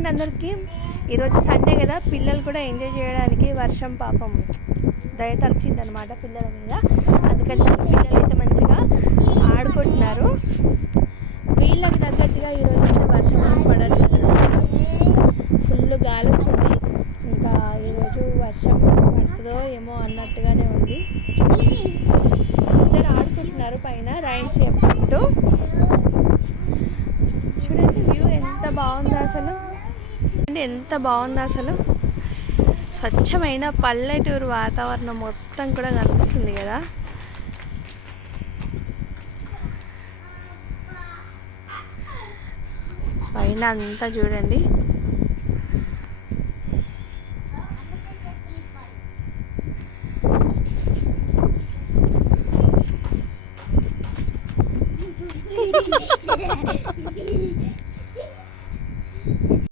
And అందరికీ ఈరోజు Sunday కదా, పిల్లలు కూడా ఎంజాయ్ చేయడానికి వర్షం పాపం దయ తలిచిందనమాట పిల్లల మీద. అందుకని పిల్లలు అయితే మంచిగా ఆడుకుంటున్నారు. వీళ్ళకి తగ్గట్టుగా ఈరోజు అయితే వర్షం ఏం పడట్లేదు అనమాట. ఫుల్ గాలి వస్తుంది. ఇంకా ఈరోజు వర్షం పడుతుందో ఏమో అన్నట్టుగానే ఉంది. ఇద్దరు ఆడుకుంటున్నారు పైన రైన్స్ చెప్పుకుంటూ. చూడండి వ్యూ ఎంత బాగుందో అసలు, ఎంత బాగుందో అసలు. స్వచ్ఛమైన పల్లెటూరు వాతావరణం మొత్తం కూడా కనిపిస్తుంది కదా. పైన అంతా చూడండి.